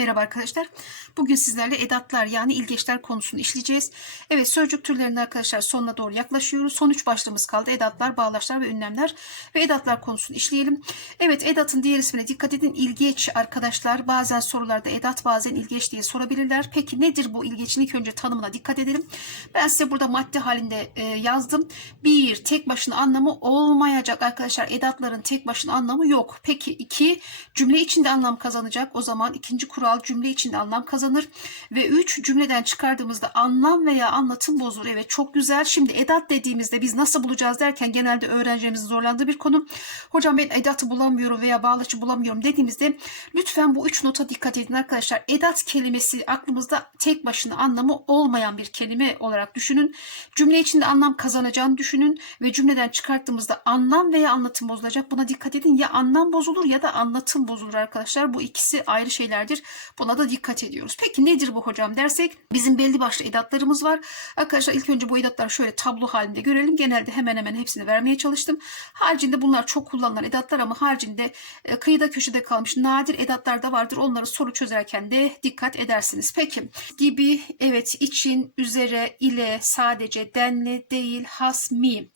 Merhaba arkadaşlar. Bugün sizlerle edatlar yani ilgeçler konusunu işleyeceğiz. Evet sözcük türlerinde arkadaşlar sonuna doğru yaklaşıyoruz. Son üç başlığımız kaldı. Edatlar, bağlaçlar ve ünlemler ve edatlar konusunu işleyelim. Evet edatın diğer ismine dikkat edin. İlgeç arkadaşlar bazen sorularda edat bazen ilgeç diye sorabilirler. Peki nedir bu ilgeçin ilk önce tanımına dikkat edelim. Ben size burada madde halinde e, yazdım. Bir, tek başına anlamı olmayacak arkadaşlar. Edatların tek başına anlamı yok. Peki iki, cümle içinde anlam kazanacak. O zaman ikinci kural cümle içinde anlam kazanır. Ve üç, cümleden çıkardığımızda anlam veya anlatım bozulur. Evet çok güzel. Şimdi edat dediğimizde biz nasıl bulacağız derken genelde öğrencilerimizin zorlandığı bir konu. Hocam ben edatı bulamıyorum veya bağlaçı bulamıyorum dediğimizde lütfen bu üç nota dikkat edin arkadaşlar. Edat kelimesi aklımızda tek başına anlamı olmayan bir kelime olarak düşünün. Cümle içinde anlam kazanacağını düşünün ve cümleden çıkarttığımızda anlam veya anlatım bozulacak. Buna dikkat edin. Ya anlam bozulur ya da anlatım bozulur arkadaşlar. Bu ikisi ayrı şeylerdir. Buna da dikkat ediyoruz. Peki nedir bu hocam dersek bizim belli başlı edatlarımız var. Arkadaşlar ilk önce bu edatları şöyle tablo halinde görelim. Genelde hemen hemen hepsini vermeye çalıştım. Haricinde bunlar çok kullanılan edatlar ama haricinde e, kıyıda köşede kalmış nadir edatlar da vardır. Onları soru çözerken de dikkat edersiniz. Peki gibi evet için üzere ile sadece denli değil has mi.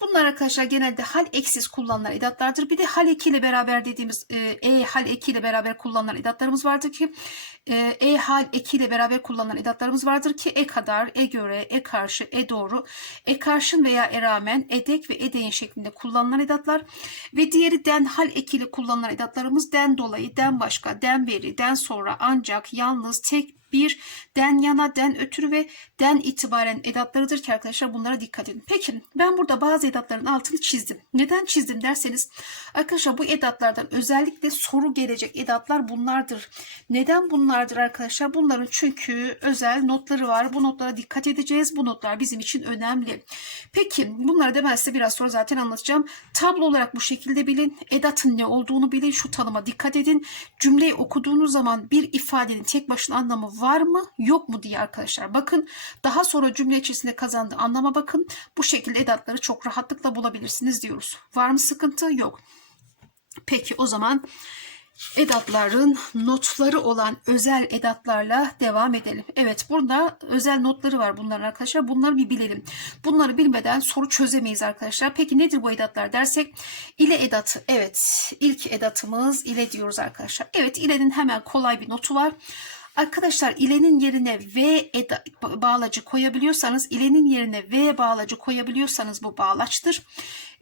Bunlar arkadaşlar genelde hal eksiz kullanılan edatlardır. Bir de hal eki ile beraber dediğimiz e, e hal eki ile beraber kullanılan edatlarımız vardır ki e, e hal eki ile beraber kullanılan edatlarımız vardır ki e kadar, e göre, e karşı, e doğru, e karşın veya e rağmen, edek ve edeyin şeklinde kullanılan edatlar ve diğeri den hal eki ile kullanılan edatlarımız den dolayı, den başka, den beri, den sonra, ancak, yalnız, tek, bir den yana, den ötürü ve den itibaren edatlarıdır ki arkadaşlar bunlara dikkat edin. Peki ben burada bazı edatların altını çizdim. Neden çizdim derseniz arkadaşlar bu edatlardan özellikle soru gelecek edatlar bunlardır. Neden bunlardır arkadaşlar? Bunların çünkü özel notları var. Bu notlara dikkat edeceğiz. Bu notlar bizim için önemli. Peki bunları da ben size biraz sonra zaten anlatacağım. Tablo olarak bu şekilde bilin. Edatın ne olduğunu bilin. Şu tanıma dikkat edin. Cümleyi okuduğunuz zaman bir ifadenin tek başına anlamı var mı yok mu diye arkadaşlar bakın. Daha sonra cümle içerisinde kazandığı anlama bakın. Bu şekilde edatları çok rahatlıkla bulabilirsiniz diyoruz. Var mı sıkıntı? Yok. Peki o zaman edatların notları olan özel edatlarla devam edelim. Evet burada özel notları var bunların arkadaşlar. Bunları bir bilelim. Bunları bilmeden soru çözemeyiz arkadaşlar. Peki nedir bu edatlar dersek? ile edatı. Evet ilk edatımız ile diyoruz arkadaşlar. Evet ilenin hemen kolay bir notu var. Arkadaşlar ilenin yerine V eda, bağlacı koyabiliyorsanız, ilenin yerine V bağlacı koyabiliyorsanız bu bağlaçtır.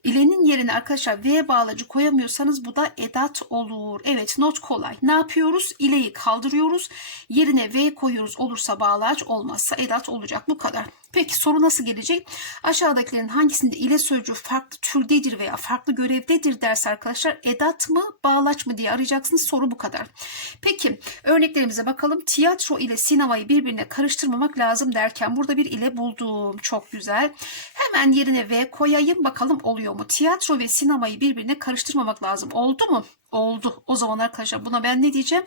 İlenin yerine arkadaşlar V bağlacı koyamıyorsanız bu da edat olur. Evet not kolay. Ne yapıyoruz? İleyi kaldırıyoruz. Yerine V koyuyoruz. Olursa bağlaç olmazsa edat olacak. Bu kadar. Peki soru nasıl gelecek? Aşağıdakilerin hangisinde ile sözcüğü farklı türdedir veya farklı görevdedir derse arkadaşlar edat mı bağlaç mı diye arayacaksınız. Soru bu kadar. Peki örneklerimize bakalım. Tiyatro ile sinemayı birbirine karıştırmamak lazım derken burada bir ile buldum. Çok güzel. Hemen yerine V koyayım bakalım oluyor mu? Tiyatro ve sinemayı birbirine karıştırmamak lazım. Oldu mu? Oldu. O zaman arkadaşlar buna ben ne diyeceğim?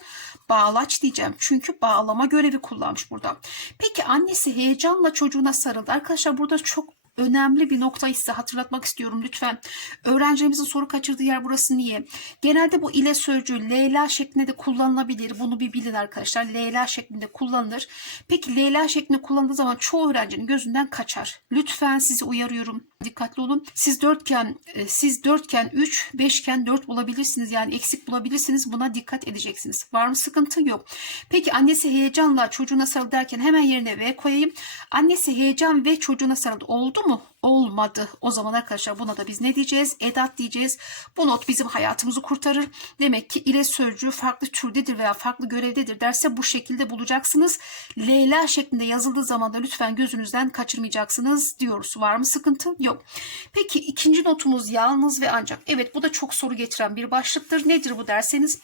Bağlaç diyeceğim. Çünkü bağlama görevi kullanmış burada. Peki annesi heyecanla çocuğuna sarıldı. Arkadaşlar burada çok önemli bir noktayı size hatırlatmak istiyorum lütfen. Öğrencilerimizin soru kaçırdığı yer burası niye? Genelde bu ile sözcüğü Leyla şeklinde de kullanılabilir. Bunu bir bilin arkadaşlar. Leyla şeklinde kullanılır. Peki Leyla şeklinde kullanıldığı zaman çoğu öğrencinin gözünden kaçar. Lütfen sizi uyarıyorum. Dikkatli olun. Siz dörtgen e, siz dörtgen 3, beşgen 4 bulabilirsiniz. Yani eksik bulabilirsiniz. Buna dikkat edeceksiniz. Var mı sıkıntı? Yok. Peki annesi heyecanla çocuğuna sarıldı derken hemen yerine V koyayım. Annesi heyecan ve çocuğuna sarıldı. Oldu mu? Olmadı. O zaman arkadaşlar buna da biz ne diyeceğiz? Edat diyeceğiz. Bu not bizim hayatımızı kurtarır. Demek ki ile sözcüğü farklı türdedir veya farklı görevdedir derse bu şekilde bulacaksınız. Leyla şeklinde yazıldığı zaman da lütfen gözünüzden kaçırmayacaksınız diyoruz. Var mı sıkıntı? Yok. Peki ikinci notumuz yalnız ve ancak. Evet bu da çok soru getiren bir başlıktır. Nedir bu derseniz?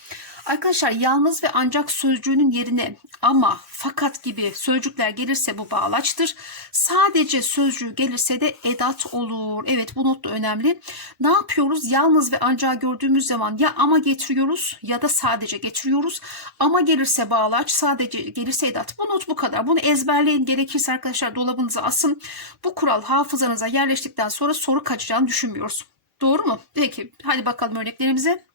Arkadaşlar yalnız ve ancak sözcüğünün yerine ama fakat gibi sözcükler gelirse bu bağlaçtır. Sadece sözcüğü gelirse de edat olur. Evet bu not da önemli. Ne yapıyoruz? Yalnız ve ancak gördüğümüz zaman ya ama getiriyoruz ya da sadece getiriyoruz. Ama gelirse bağlaç, sadece gelirse edat. Bu not bu kadar. Bunu ezberleyin. Gerekirse arkadaşlar dolabınıza asın. Bu kural hafızanıza yerleştikten sonra soru kaçacağını düşünmüyoruz. Doğru mu? Peki hadi bakalım örneklerimize.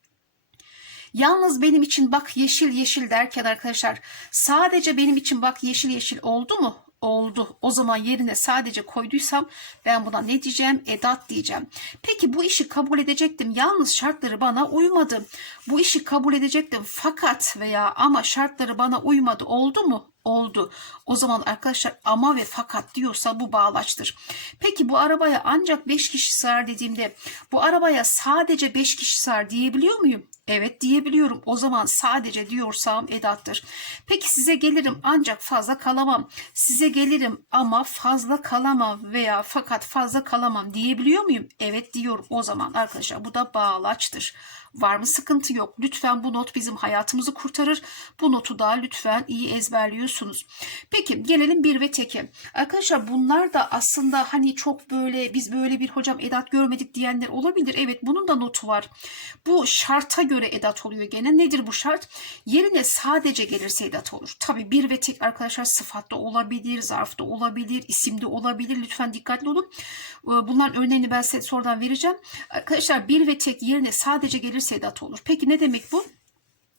Yalnız benim için bak yeşil yeşil derken arkadaşlar sadece benim için bak yeşil yeşil oldu mu? Oldu. O zaman yerine sadece koyduysam ben buna ne diyeceğim? Edat diyeceğim. Peki bu işi kabul edecektim. Yalnız şartları bana uymadı. Bu işi kabul edecektim fakat veya ama şartları bana uymadı. Oldu mu? oldu. O zaman arkadaşlar ama ve fakat diyorsa bu bağlaçtır. Peki bu arabaya ancak 5 kişi sığar dediğimde bu arabaya sadece 5 kişi sığar diyebiliyor muyum? Evet diyebiliyorum. O zaman sadece diyorsam edattır. Peki size gelirim ancak fazla kalamam. Size gelirim ama fazla kalamam veya fakat fazla kalamam diyebiliyor muyum? Evet diyorum. O zaman arkadaşlar bu da bağlaçtır. Var mı sıkıntı yok. Lütfen bu not bizim hayatımızı kurtarır. Bu notu da lütfen iyi ezberliyorsunuz. Peki gelelim bir ve teke. Arkadaşlar bunlar da aslında hani çok böyle biz böyle bir hocam edat görmedik diyenler olabilir. Evet bunun da notu var. Bu şarta göre edat oluyor gene. Nedir bu şart? Yerine sadece gelirse edat olur. Tabi bir ve tek arkadaşlar sıfatta olabilir, zarfta olabilir, isimde olabilir. Lütfen dikkatli olun. Bunların örneğini ben size sonradan vereceğim. Arkadaşlar bir ve tek yerine sadece gelirse edat olur. Peki ne demek bu?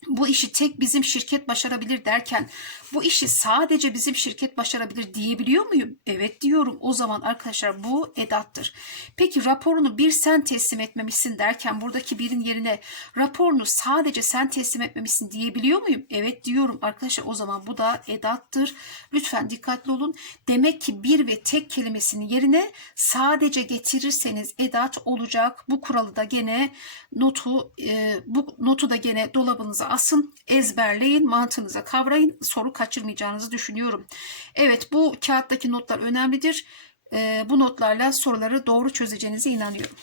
Bu işi tek bizim şirket başarabilir derken bu işi sadece bizim şirket başarabilir diyebiliyor muyum? Evet diyorum. O zaman arkadaşlar bu edattır. Peki raporunu bir sen teslim etmemişsin derken buradaki birin yerine raporunu sadece sen teslim etmemişsin diyebiliyor muyum? Evet diyorum arkadaşlar. O zaman bu da edattır. Lütfen dikkatli olun. Demek ki bir ve tek kelimesinin yerine sadece getirirseniz edat olacak. Bu kuralı da gene notu e, bu notu da gene dolabınıza asın, ezberleyin, mantığınıza kavrayın. Soru kaçırmayacağınızı düşünüyorum. Evet bu kağıttaki notlar önemlidir. Ee, bu notlarla soruları doğru çözeceğinize inanıyorum.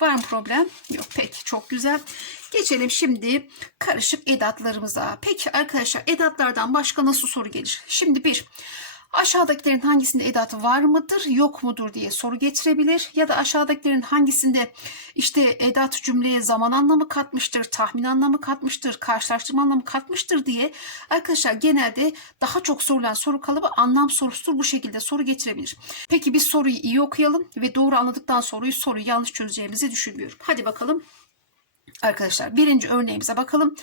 Var mı problem? Yok. Peki çok güzel. Geçelim şimdi karışık edatlarımıza. Peki arkadaşlar edatlardan başka nasıl soru gelir? Şimdi bir aşağıdakilerin hangisinde edat var mıdır yok mudur diye soru getirebilir ya da aşağıdakilerin hangisinde işte edat cümleye zaman anlamı katmıştır, tahmin anlamı katmıştır, karşılaştırma anlamı katmıştır diye arkadaşlar genelde daha çok sorulan soru kalıbı anlam sorusudur bu şekilde soru getirebilir. Peki biz soruyu iyi okuyalım ve doğru anladıktan sonra soruyu yanlış çözeceğimizi düşünmüyorum. Hadi bakalım. Arkadaşlar birinci örneğimize bakalım.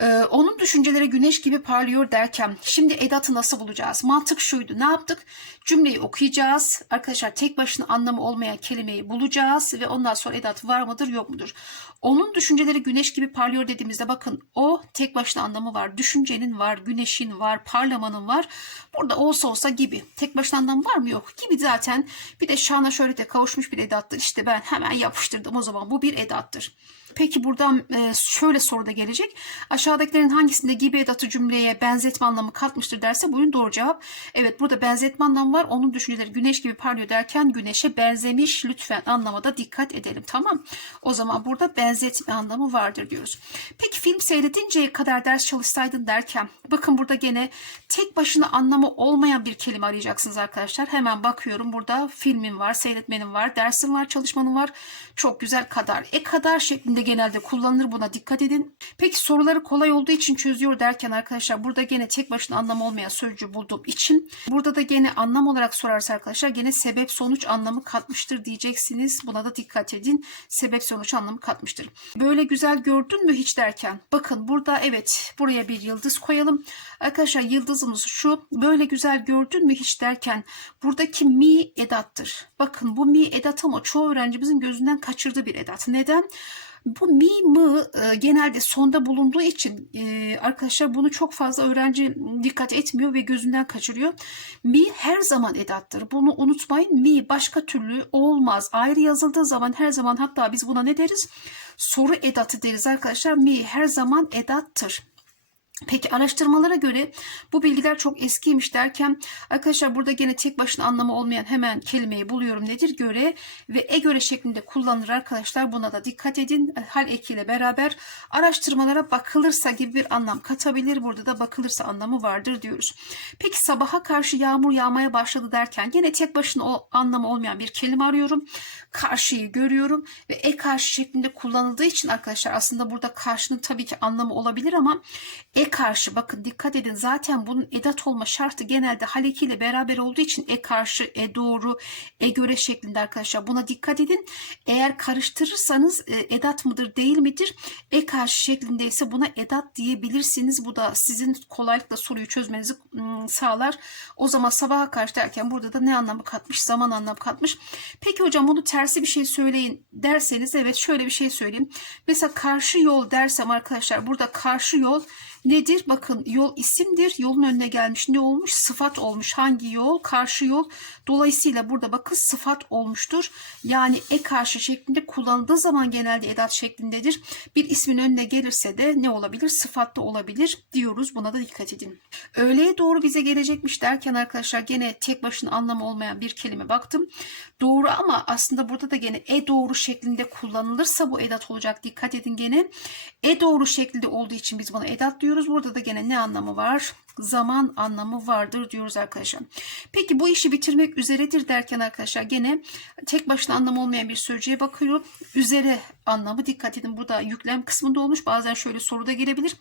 Ee, onun düşünceleri güneş gibi parlıyor derken şimdi edatı nasıl bulacağız? Mantık şuydu. Ne yaptık? Cümleyi okuyacağız. Arkadaşlar tek başına anlamı olmayan kelimeyi bulacağız ve ondan sonra edat var mıdır yok mudur? Onun düşünceleri güneş gibi parlıyor dediğimizde bakın o tek başına anlamı var. Düşüncenin var, güneşin var, parlamanın var. Burada olsa olsa gibi. Tek başına anlamı var mı? Yok. Gibi zaten bir de şana şöhrete kavuşmuş bir edattır. İşte ben hemen yapıştırdım o zaman bu bir edattır. Peki buradan e, şöyle soru da gelecek. Aşağıdakilerin hangisinde gibi edatı cümleye benzetme anlamı katmıştır derse buyurun doğru cevap. Evet burada benzetme anlamı var. Onun düşünceleri güneş gibi parlıyor derken güneşe benzemiş lütfen anlamada dikkat edelim tamam. O zaman burada benzetme anlamı vardır diyoruz. Peki film seyredinceye kadar ders çalışsaydın derken bakın burada gene tek başına anlamı olmayan bir kelime arayacaksınız arkadaşlar. Hemen bakıyorum burada filmin var, seyretmenin var, dersin var, çalışmanın var. Çok güzel kadar. E kadar şeklinde genelde kullanılır buna dikkat edin. Peki soruları kolay olduğu için çözüyor derken arkadaşlar burada gene tek başına anlamı olmayan sözcüğü bulduğum için burada da gene anlam olarak sorarsa arkadaşlar gene sebep sonuç anlamı katmıştır diyeceksiniz. Buna da dikkat edin. Sebep sonuç anlamı katmıştır. Böyle güzel gördün mü hiç derken bakın burada evet buraya bir yıldız koyalım. Arkadaşlar yıldızımız şu böyle güzel gördün mü hiç derken buradaki mi edattır. Bakın bu mi edat ama çoğu öğrencimizin gözünden kaçırdığı bir edat. Neden? Bu mi mı e, genelde sonda bulunduğu için e, arkadaşlar bunu çok fazla öğrenci dikkat etmiyor ve gözünden kaçırıyor. Mi her zaman edattır. Bunu unutmayın. Mi başka türlü olmaz. Ayrı yazıldığı zaman her zaman hatta biz buna ne deriz? Soru edatı deriz arkadaşlar. Mi her zaman edattır. Peki araştırmalara göre bu bilgiler çok eskiymiş derken arkadaşlar burada gene tek başına anlamı olmayan hemen kelimeyi buluyorum nedir? Göre ve e göre şeklinde kullanılır. Arkadaşlar buna da dikkat edin. Hal ekiyle beraber araştırmalara bakılırsa gibi bir anlam katabilir. Burada da bakılırsa anlamı vardır diyoruz. Peki sabaha karşı yağmur yağmaya başladı derken gene tek başına o anlamı olmayan bir kelime arıyorum. Karşıyı görüyorum ve e karşı şeklinde kullanıldığı için arkadaşlar aslında burada karşının tabii ki anlamı olabilir ama e Karşı bakın dikkat edin zaten bunun edat olma şartı genelde haleki ile beraber olduğu için e karşı, e doğru, e göre şeklinde arkadaşlar. Buna dikkat edin. Eğer karıştırırsanız e, edat mıdır değil midir? E karşı şeklindeyse buna edat diyebilirsiniz. Bu da sizin kolaylıkla soruyu çözmenizi sağlar. O zaman sabaha karşı derken burada da ne anlamı katmış? Zaman anlamı katmış. Peki hocam bunu tersi bir şey söyleyin derseniz evet şöyle bir şey söyleyeyim. Mesela karşı yol dersem arkadaşlar burada karşı yol nedir? Bakın yol isimdir. Yolun önüne gelmiş ne olmuş? Sıfat olmuş. Hangi yol? Karşı yol. Dolayısıyla burada bakın sıfat olmuştur. Yani e karşı şeklinde kullanıldığı zaman genelde edat şeklindedir. Bir ismin önüne gelirse de ne olabilir? Sıfat da olabilir diyoruz. Buna da dikkat edin. Öğleye doğru bize gelecekmiş derken arkadaşlar gene tek başına anlamı olmayan bir kelime baktım. Doğru ama aslında burada da gene e doğru şeklinde kullanılırsa bu edat olacak. Dikkat edin gene. E doğru şeklinde olduğu için biz buna edat diyoruz. Burada da gene ne anlamı var? Zaman anlamı vardır diyoruz arkadaşlar. Peki bu işi bitirmek üzeredir derken arkadaşlar gene tek başına anlamı olmayan bir sözcüğe bakıyorum. Üzere anlamı dikkat edin burada yüklem kısmında olmuş. Bazen şöyle soruda gelebilir.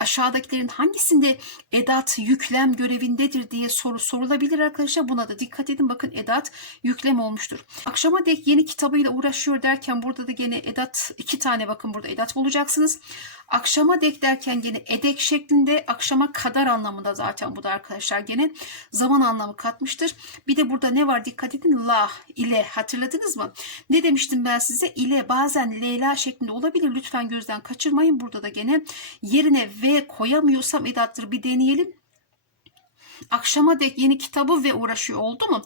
Aşağıdakilerin hangisinde edat yüklem görevindedir diye soru sorulabilir arkadaşlar. Buna da dikkat edin. Bakın edat yüklem olmuştur. Akşama dek yeni kitabıyla uğraşıyor derken burada da gene edat iki tane bakın burada edat bulacaksınız. Akşama dek derken gene edek şeklinde akşama kadar anlamında zaten bu da arkadaşlar gene zaman anlamı katmıştır. Bir de burada ne var dikkat edin la ile hatırladınız mı? Ne demiştim ben size ile bazen Leyla şeklinde olabilir lütfen gözden kaçırmayın. Burada da gene yerine V koyamıyorsam edattır bir deneyelim. Akşama dek yeni kitabı ve uğraşıyor oldu mu?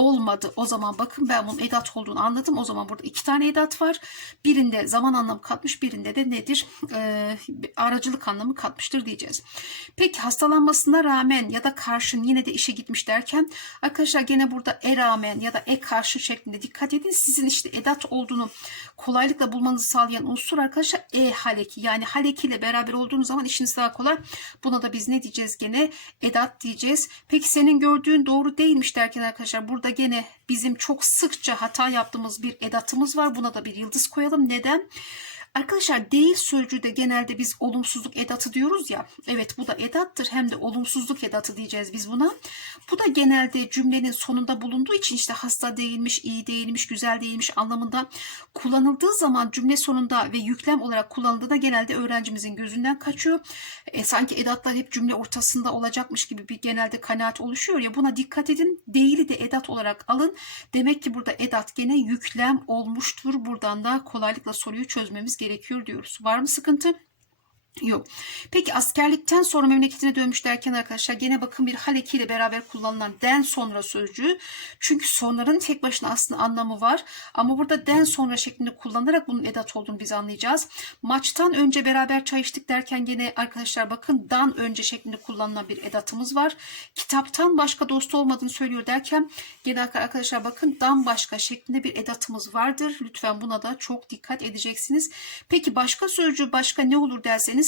Olmadı. O zaman bakın ben bunun edat olduğunu anladım. O zaman burada iki tane edat var. Birinde zaman anlamı katmış, birinde de nedir? Ee, aracılık anlamı katmıştır diyeceğiz. Peki hastalanmasına rağmen ya da karşın yine de işe gitmiş derken arkadaşlar gene burada e rağmen ya da e karşı şeklinde dikkat edin. Sizin işte edat olduğunu kolaylıkla bulmanızı sağlayan unsur arkadaşlar e haleki. Yani haleki ile beraber olduğunuz zaman işiniz daha kolay. Buna da biz ne diyeceğiz gene? Edat diyeceğiz. Peki senin gördüğün doğru değilmiş derken arkadaşlar burada gene bizim çok sıkça hata yaptığımız bir edatımız var. Buna da bir yıldız koyalım. Neden? Arkadaşlar değil sözcüğü de genelde biz olumsuzluk edatı diyoruz ya. Evet bu da edattır hem de olumsuzluk edatı diyeceğiz biz buna. Bu da genelde cümlenin sonunda bulunduğu için işte hasta değilmiş, iyi değilmiş, güzel değilmiş anlamında kullanıldığı zaman cümle sonunda ve yüklem olarak kullanıldığında genelde öğrencimizin gözünden kaçıyor. E, sanki edatlar hep cümle ortasında olacakmış gibi bir genelde kanaat oluşuyor ya buna dikkat edin. Değili de edat olarak alın. Demek ki burada edat gene yüklem olmuştur. Buradan da kolaylıkla soruyu çözmemiz gerekiyor diyoruz. Var mı sıkıntı? Yok. Peki askerlikten sonra memleketine dönmüş derken arkadaşlar gene bakın bir hal eki ile beraber kullanılan den sonra sözcüğü. Çünkü sonların tek başına aslında anlamı var. Ama burada den sonra şeklinde kullanarak bunun edat olduğunu biz anlayacağız. Maçtan önce beraber çay içtik derken gene arkadaşlar bakın dan önce şeklinde kullanılan bir edatımız var. Kitaptan başka dostu olmadığını söylüyor derken gene arkadaşlar bakın dan başka şeklinde bir edatımız vardır. Lütfen buna da çok dikkat edeceksiniz. Peki başka sözcüğü başka ne olur derseniz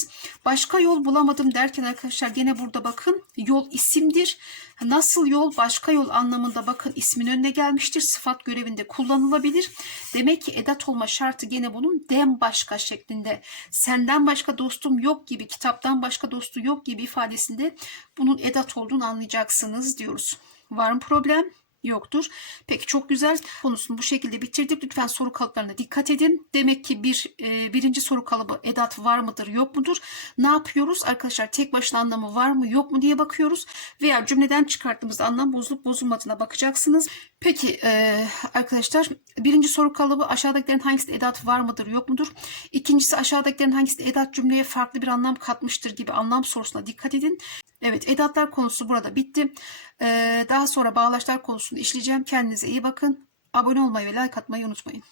başka yol bulamadım derken arkadaşlar gene burada bakın yol isimdir. Nasıl yol başka yol anlamında bakın ismin önüne gelmiştir. Sıfat görevinde kullanılabilir. Demek ki edat olma şartı gene bunun dem başka şeklinde. Senden başka dostum yok gibi kitaptan başka dostu yok gibi ifadesinde bunun edat olduğunu anlayacaksınız diyoruz. Var mı problem? Yoktur. Peki çok güzel. Konusunu bu şekilde bitirdik. Lütfen soru kalıplarına dikkat edin. Demek ki bir e, birinci soru kalıbı edat var mıdır yok mudur? Ne yapıyoruz? Arkadaşlar tek başına anlamı var mı yok mu diye bakıyoruz. Veya cümleden çıkarttığımız anlam bozulup bozulmadığına bakacaksınız. Peki e, arkadaşlar birinci soru kalıbı aşağıdakilerin hangisinde edat var mıdır yok mudur? İkincisi aşağıdakilerin hangisinde edat cümleye farklı bir anlam katmıştır gibi anlam sorusuna dikkat edin. Evet edatlar konusu burada bitti. Ee, daha sonra bağlaçlar konusunu işleyeceğim. Kendinize iyi bakın. Abone olmayı ve like atmayı unutmayın.